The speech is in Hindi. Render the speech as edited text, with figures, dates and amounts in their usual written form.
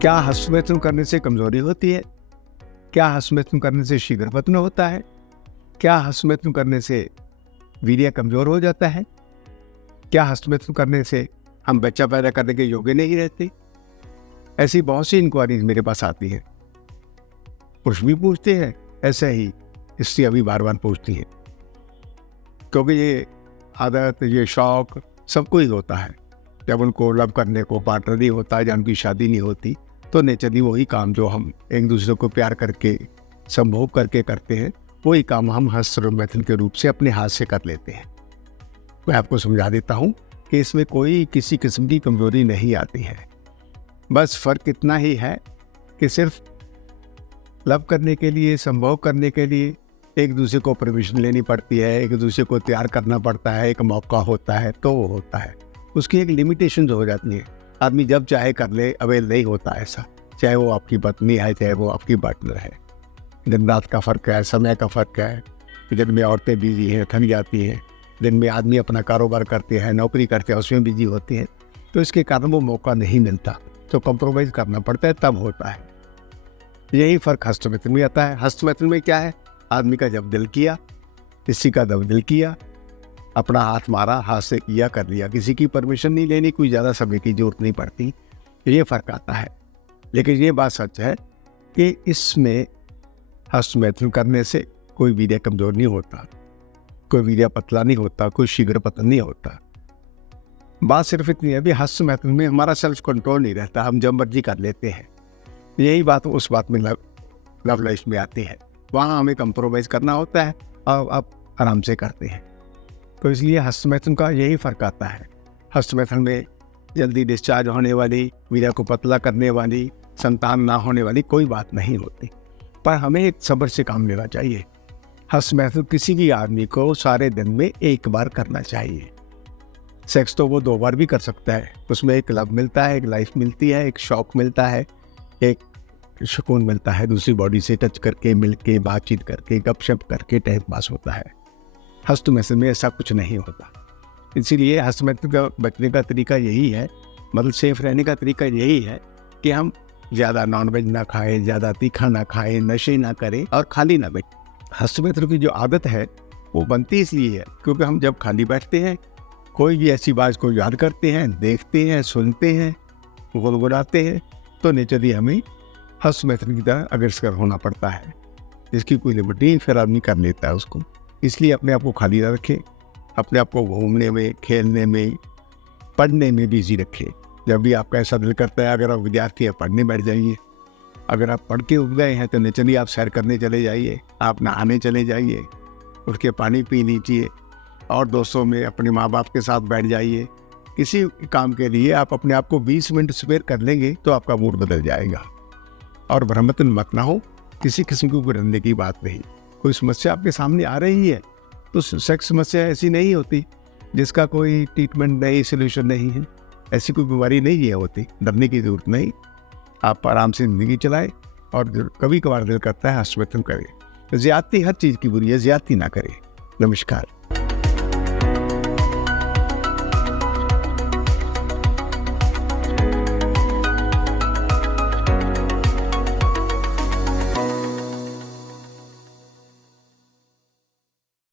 क्या हस्तमैथुन करने से कमजोरी होती है? क्या हस्तमैथुन करने से शीघ्रपतन होता है? क्या हस्तमैथुन करने से वीर्य कमजोर हो जाता है? क्या हस्तमैथुन करने से हम बच्चा पैदा करने के योग्य नहीं रहते? ऐसी बहुत सी इंक्वायरीज मेरे पास आती हैं। पुरुष भी पूछते हैं, ऐसे ही स्त्रियां भी बार बार पूछती हैं, क्योंकि ये आदत, ये शौक सबको ही होता है। जब उनको लव करने को पार्टनर नहीं होता, जब उनकी शादी नहीं होती, तो नेचुरली वही काम जो हम एक दूसरे को प्यार करके संभोग करके करते हैं, वही काम हम हस्तमैथुन के रूप से अपने हाथ से कर लेते हैं। मैं आपको समझा देता हूँ कि इसमें कोई किसी किस्म की कमजोरी नहीं आती है। बस फर्क इतना ही है कि सिर्फ लव करने के लिए, संभोग करने के लिए एक दूसरे को परमिशन लेनी पड़ती है, एक दूसरे को तैयार करना पड़ता है, एक मौका होता है तो वो होता है। उसकी एक लिमिटेशन हो जाती है। आदमी जब चाहे कर ले, अवेल नहीं होता ऐसा, चाहे वो आपकी पत्नी है, चाहे वो आपकी पार्टनर है। दिन रात का फ़र्क है, समय का फ़र्क है। दिन में औरतें बिजी हैं, थक जाती हैं। दिन में आदमी अपना कारोबार करते हैं, नौकरी करते हैं, उसमें बिजी होती है, तो इसके कारण वो मौका नहीं मिलता, तो कंप्रोमाइज़ करना पड़ता है, तब होता है। यही फ़र्क हस्तमैथुन में आता है। हस्तमैथुन में क्या है? आदमी का जब दिल किया, किसी का जब दिल किया, अपना हाथ मारा, हाथ से किया, कर लिया, किसी की परमिशन नहीं लेनी, कोई ज़्यादा समय की जरूरत नहीं पड़ती। ये फ़र्क आता है। लेकिन ये बात सच है कि इसमें हस्तमैथुन करने से कोई वीर्य कमज़ोर नहीं होता, कोई वीर्य पतला नहीं होता, कोई शीघ्र पतन नहीं होता। बात सिर्फ इतनी है, हस्तमैथुन में हमारा सेल्फ कंट्रोल नहीं रहता, हम जब मर्जी कर लेते हैं। यही बात उस बात में लव लाइफ में आती है। वहाँ हमें कंप्रोमाइज़ करना होता है और आप आराम से करते हैं। तो इसलिए हस्तमैथुन का यही फ़र्क आता है। हस्तमैथुन में जल्दी डिस्चार्ज होने वाली, वीर्य को पतला करने वाली, संतान ना होने वाली कोई बात नहीं होती, पर हमें एक सब्र से काम लेना चाहिए। हस्तमैथुन किसी भी आदमी को सारे दिन में एक बार करना चाहिए। सेक्स तो वो 2 बार भी कर सकता है, उसमें एक लव मिलता है, एक लाइफ मिलती है, एक शौक मिलता है, एक सुकून मिलता है, दूसरी बॉडी से टच करके, मिलके, बातचीत करके, गपशप करके टाइम पास होता है। हस्तमैथुन में ऐसा कुछ नहीं होता। इसीलिए हस्तमैथुन का बचने का तरीका यही है, मतलब सेफ रहने का तरीका यही है कि हम ज़्यादा नॉनवेज ना खाएं, ज़्यादा तीखा ना खाएं, नशे ना करें और खाली ना बैठें। हस्तमैथुन की जो आदत है वो बनती इसलिए है क्योंकि हम जब खाली बैठते हैं, कोई भी ऐसी बात को याद करते हैं, देखते हैं, सुनते हैं, गुनगुनाते हैं, तो नेचुरली हमें हस्तमैथुन की तरह अग्रसर होना पड़ता है। जिसकी कोई लिमिट नहीं, फिर आदमी कर लेता है उसको। इसलिए अपने आप को खाली ना रखें, अपने आप को घूमने में, खेलने में, पढ़ने में बिजी रखें। जब भी आपका ऐसा दिल करता है, अगर आप विद्यार्थी हैं, पढ़ने बैठ जाइए। अगर आप पढ़ के उठ गए हैं तो नेचुरली आप सैर करने चले जाइए, आप नहाने चले जाइए, उठ के पानी पी लीजिए और दोस्तों में अपने माँ बाप के साथ बैठ जाइए। किसी काम के लिए आप अपने आप को 20 मिनट स्पेयर कर लेंगे तो आपका मूड बदल जाएगा। और भ्रमित मत ना हो, किसी किस्म की डरने की बात नहीं। कोई समस्या आपके सामने आ रही है तो सेक्स समस्या ऐसी नहीं होती जिसका कोई ट्रीटमेंट नहीं, सोल्यूशन नहीं है। ऐसी कोई बीमारी नहीं है होती, डरने की जरूरत नहीं। आप आराम से ज़िंदगी चलाएं और कभी कभार दिल करता है हस्तमैथुन करें। ज़्यादती हर चीज़ की बुरी है, ज़्यादती ना करें। नमस्कार।